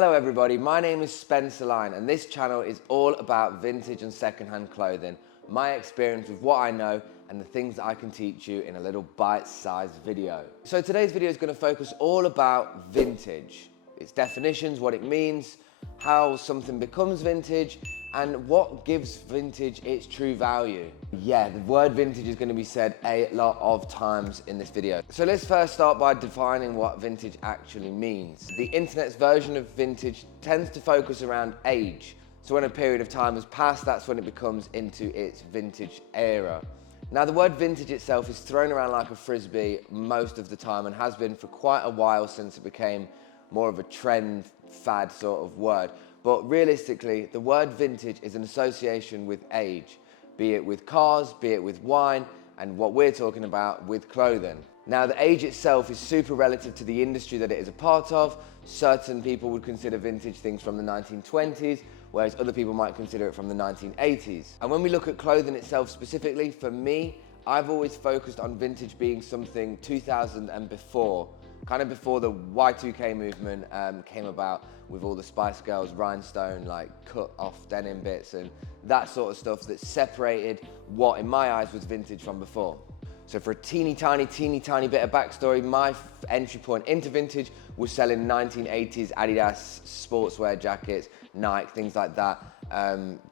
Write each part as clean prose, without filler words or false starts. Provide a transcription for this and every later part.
Hello everybody, my name is Spencer Line and this channel is all about vintage and secondhand clothing, my experience with what I know and the things that I can teach you in a little bite-sized video. So today's video is going to focus all about vintage, its definitions, what it means, how something becomes vintage, and what gives vintage its true value. Yeah, the word vintage is going to be said a lot of times in this video. So let's first start by defining what vintage actually means. The internet's version of vintage tends to focus around age. So when a period of time has passed, that's when it becomes into its vintage era. Now the word vintage itself is thrown around like a frisbee most of the time and has been for quite a while since it became more of a trend, fad sort of word. But realistically, the word vintage is an association with age, be it with cars, be it with wine, and what we're talking about with clothing. Now the age itself is super relative to the industry that it is a part of. Certain people would consider vintage things from the 1920s, whereas other people might consider it from the 1980s. And when we look at clothing itself specifically, for me, I've always focused on vintage being something 2000 and before, kind of before the Y2K movement came about with all the Spice Girls, rhinestone, like cut off denim bits and that sort of stuff that separated what in my eyes was vintage from before. So for a teeny tiny bit of backstory, my entry point into vintage was selling 1980s Adidas sportswear jackets, Nike, things like that,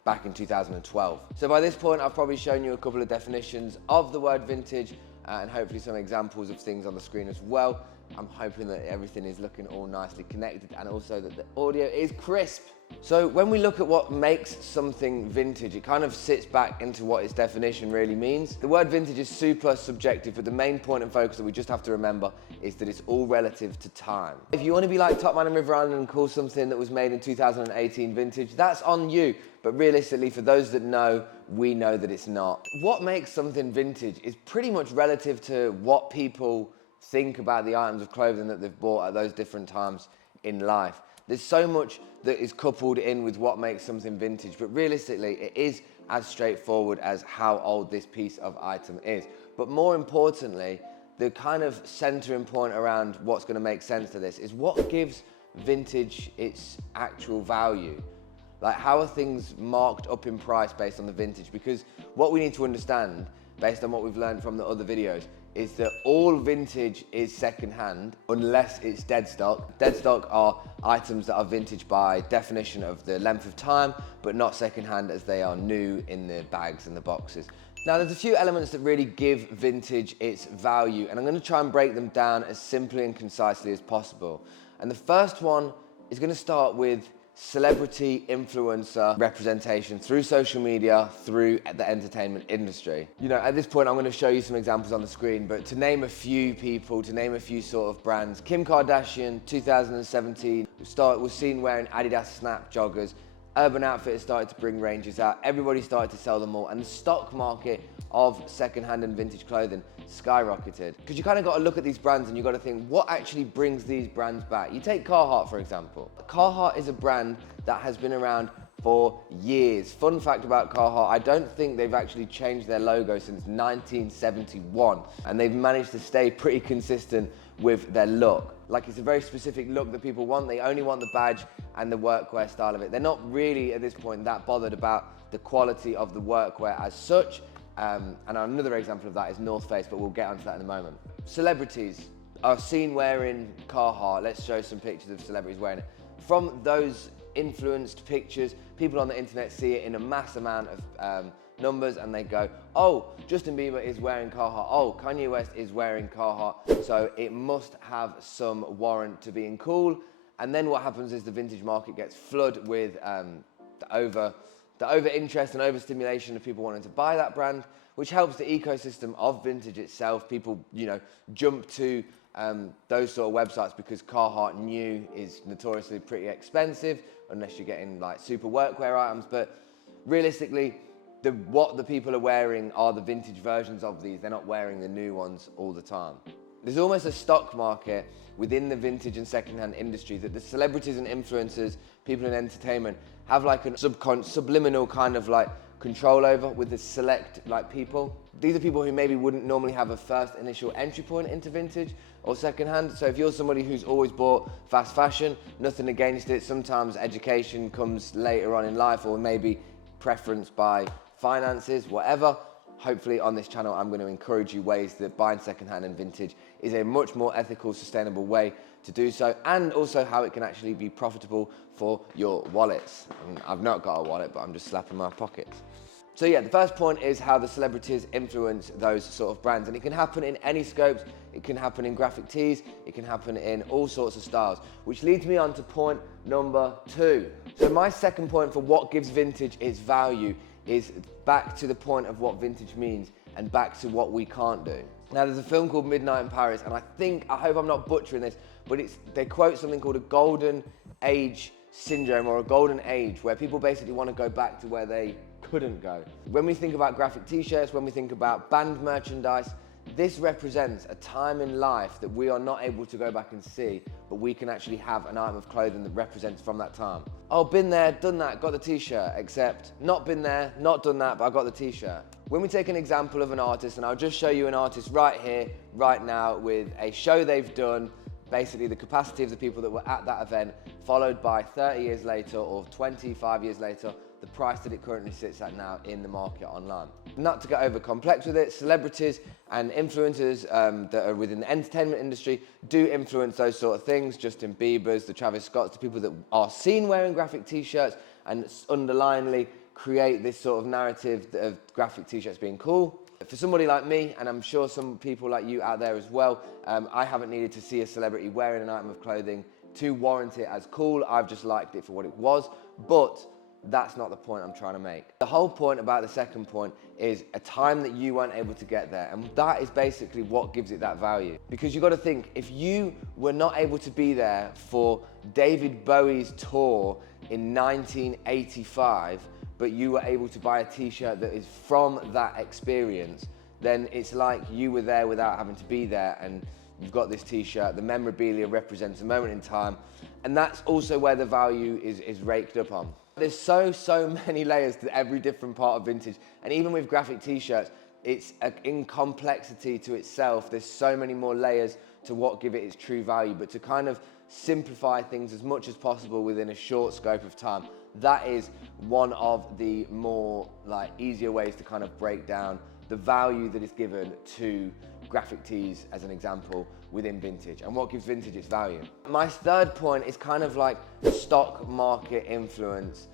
back in 2012. So by this point, I've probably shown you a couple of definitions of the word vintage and hopefully some examples of things on the screen as well. I'm hoping that everything is looking all nicely connected and also that the audio is crisp. So when we look at what makes something vintage, it kind of sits back into what its definition really means. The word vintage is super subjective, but the main point and focus that we just have to remember is that it's all relative to time. If you want to be like Top Man and River Island and call something that was made in 2018 vintage, that's on you. But realistically, for those that know, we know that it's not. What makes something vintage is pretty much relative to what people think about the items of clothing that they've bought at those different times in life. There's so much that is coupled in with what makes something vintage, but realistically, it is as straightforward as how old this piece of item is. But more importantly, the kind of centering point around what's going to make sense to this is what gives vintage its actual value. Like, how are things marked up in price based on the vintage? Because what we need to understand, based on what we've learned from the other videos, is that all vintage is secondhand unless it's dead stock. Dead stock are items that are vintage by definition of the length of time, but not secondhand as they are new in the bags and the boxes. Now there's a few elements that really give vintage its value, and I'm going to try and break them down as simply and concisely as possible. And the first one is going to start with celebrity influencer representation through social media, through the entertainment industry. You know, at this point I'm going to show you some examples on the screen, but to name a few people, to name a few sort of brands, Kim Kardashian, 2017, was seen wearing Adidas Snap joggers. Urban Outfitters started to bring ranges out, everybody started to sell them all, and the stock market of secondhand and vintage clothing skyrocketed. Because you kind of got to look at these brands and you got to think, what actually brings these brands back? You take Carhartt, for example. Carhartt is a brand that has been around for years. Fun fact about Carhartt, I don't think they've actually changed their logo since 1971, and they've managed to stay pretty consistent with their look. Like, it's a very specific look that people want. They only want the badge and the workwear style of it. They're not really, at this point, that bothered about the quality of the workwear as such. And another example of that is North Face, but we'll get onto that in a moment. Celebrities are seen wearing Carhartt. Let's show some pictures of celebrities wearing it. From those influenced pictures, people on the internet see it in a mass amount of numbers and they go, oh, Justin Bieber is wearing Carhartt, oh, Kanye West is wearing Carhartt, so it must have some warrant to being cool. And then what happens is the vintage market gets flooded with the over interest and overstimulation of people wanting to buy that brand, which helps the ecosystem of vintage itself. People, you know, jump to those sort of websites because Carhartt new is notoriously pretty expensive unless you're getting like super workwear items. But realistically, what the people are wearing are the vintage versions of these. They're not wearing the new ones all the time. There's almost a stock market within the vintage and secondhand industry that the celebrities and influencers, people in entertainment, have like a subliminal kind of like control over with the select people. These are people who maybe wouldn't normally have a first initial entry point into vintage or secondhand. So if you're somebody who's always bought fast fashion, nothing against it. Sometimes education comes later on in life, or maybe preference by finances, whatever. Hopefully on this channel, I'm going to encourage you ways that buying secondhand and vintage is a much more ethical, sustainable way to do so, and also how it can actually be profitable for your wallets. And I've not got a wallet, but I'm just slapping my pockets. So yeah, the first point is how the celebrities influence those sort of brands. And it can happen in any scopes. It can happen in graphic tees. It can happen in all sorts of styles, which leads me on to point number 2. So my second point for what gives vintage its value is back to the point of what vintage means and back to what we can't do. Now, there's a film called Midnight in Paris, and I hope I'm not butchering this, but they quote something called a golden age syndrome, or a golden age, where people basically want to go back to where they couldn't go. When we think about graphic t-shirts, when we think about band merchandise, this represents a time in life that we are not able to go back and see, but we can actually have an item of clothing that represents from that time. Oh, been there, done that, got the t-shirt, except not been there, not done that, but I got the t-shirt. When we take an example of an artist, and I'll just show you an artist right here, right now, with a show they've done, basically the capacity of the people that were at that event, followed by 30 years later or 25 years later, the price that it currently sits at now in the market online. Not to get over complex with it, celebrities and influencers that are within the entertainment industry do influence those sort of things. Justin Bieber's, the Travis Scott's, the people that are seen wearing graphic t-shirts and underlyingly create this sort of narrative of graphic t-shirts being cool. For somebody like me, and I'm sure some people like you out there as well, I haven't needed to see a celebrity wearing an item of clothing to warrant it as cool. I've just liked it for what it was, but that's not the point I'm trying to make. The whole point about the second point is a time that you weren't able to get there, and that is basically what gives it that value. Because you've got to think, if you were not able to be there for David Bowie's tour in 1985, but you were able to buy a t-shirt that is from that experience, then it's like you were there without having to be there, and you've got this t-shirt. The memorabilia represents a moment in time, and that's also where the value is raked up on. There's so many layers to every different part of vintage, and even with graphic t-shirts, it's in complexity to itself. There's so many more layers to what give it its true value, but to kind of simplify things as much as possible within a short scope of time, that is one of the more easier ways to kind of break down the value that is given to graphic tees, as an example, within vintage, and what gives vintage its value. My third point is kind of like the stock market influence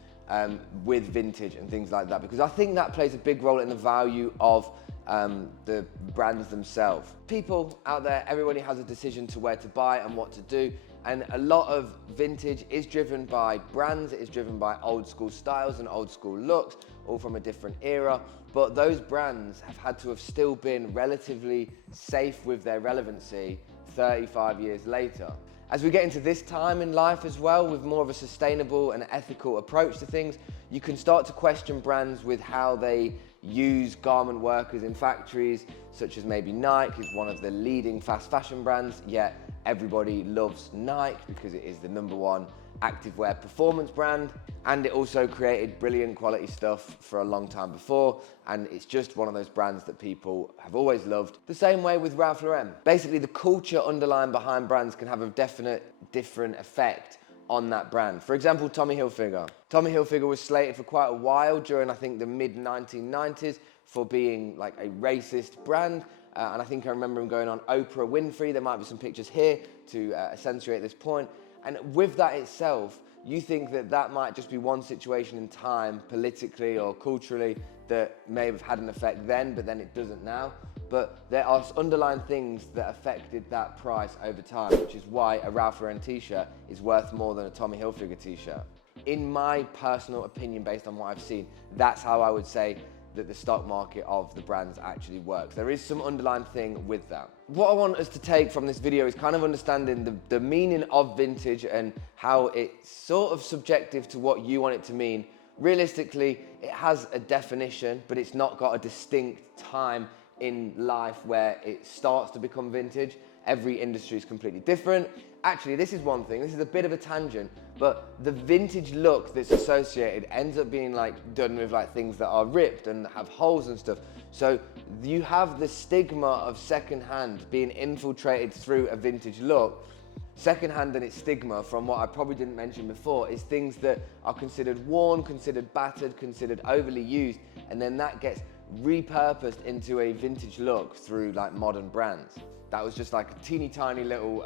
with vintage and things like that, because I think that plays a big role in the value of the brands themselves. People out there, everybody has a decision to where to buy and what to do, and a lot of vintage is driven by brands, it is driven by old school styles and old school looks, all from a different era, but those brands have had to have still been relatively safe with their relevancy 35 years later. As we get into this time in life as well, with more of a sustainable and ethical approach to things, you can start to question brands with how they use garment workers in factories, such as maybe Nike is one of the leading fast fashion brands, yet everybody loves Nike because it is the #1 activewear performance brand, and it also created brilliant quality stuff for a long time before, and it's just one of those brands that people have always loved. The same way with Ralph Lauren. Basically, the culture underlying behind brands can have a definite different effect on that brand. For example, Tommy Hilfiger. Tommy Hilfiger was slated for quite a while during, I think, the mid-1990s for being like a racist brand. And I think I remember him going on Oprah Winfrey. There might be some pictures here to accentuate this point. And with that itself, you think that that might just be one situation in time, politically or culturally, that may have had an effect then, but then it doesn't now. But there are underlying things that affected that price over time, which is why a Ralph Lauren t-shirt is worth more than a Tommy Hilfiger t-shirt. In my personal opinion, based on what I've seen, that's how I would say that the stock market of the brands actually works. There is some underlying thing with that. What I want us to take from this video is kind of understanding the meaning of vintage and how it's sort of subjective to what you want it to mean. Realistically, it has a definition, but it's not got a distinct time in life where it starts to become vintage. Every industry is completely different. Actually, this is one thing, this is a bit of a tangent, but the vintage look that's associated ends up being like done with like things that are ripped and have holes and stuff. So you have the stigma of secondhand being infiltrated through a vintage look. Secondhand and its stigma, from what I probably didn't mention before, is things that are considered worn, considered battered, considered overly used, and then that gets repurposed into a vintage look through like modern brands. That was just like a teeny tiny little,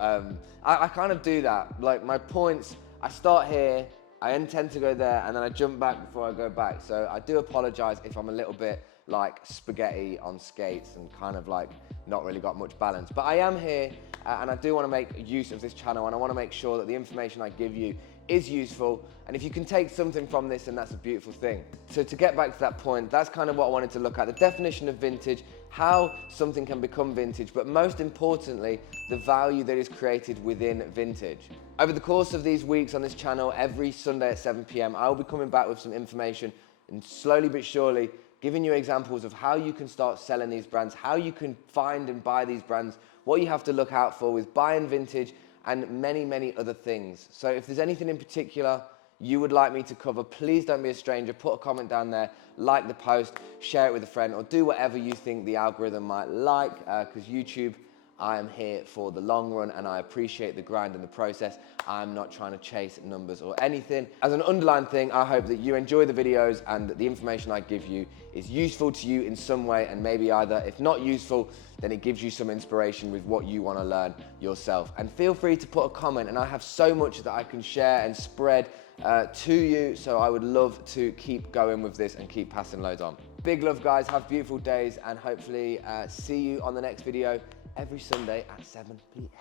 I kind of do that. Like my points, I start here, I intend to go there, and then I jump back before I go back. So I do apologize if I'm a little bit like spaghetti on skates and kind of like not really got much balance. But I am here and I do want to make use of this channel, and I want to make sure that the information I give you is useful. And if you can take something from this, then that's a beautiful thing. So to get back to that point, that's kind of what I wanted to look at, the definition of vintage, how something can become vintage, but most importantly, the value that is created within vintage. Over the course of these weeks on this channel, every Sunday at 7 p.m, I will be coming back with some information and slowly but surely giving you examples of how you can start selling these brands, how you can find and buy these brands, what you have to look out for with buying vintage, and many, many other things. So if there's anything in particular you would like me to cover, please don't be a stranger. Put a comment down there, like the post, share it with a friend, or do whatever you think the algorithm might like, because YouTube, I am here for the long run, and I appreciate the grind and the process. I'm not trying to chase numbers or anything. As an underlying thing, I hope that you enjoy the videos and that the information I give you is useful to you in some way, and maybe either, if not useful, then it gives you some inspiration with what you want to learn yourself. And feel free to put a comment, and I have so much that I can share and spread to you, so I would love to keep going with this and keep passing loads on. Big love, guys. Have beautiful days, and hopefully see you on the next video every Sunday at 7 p.m.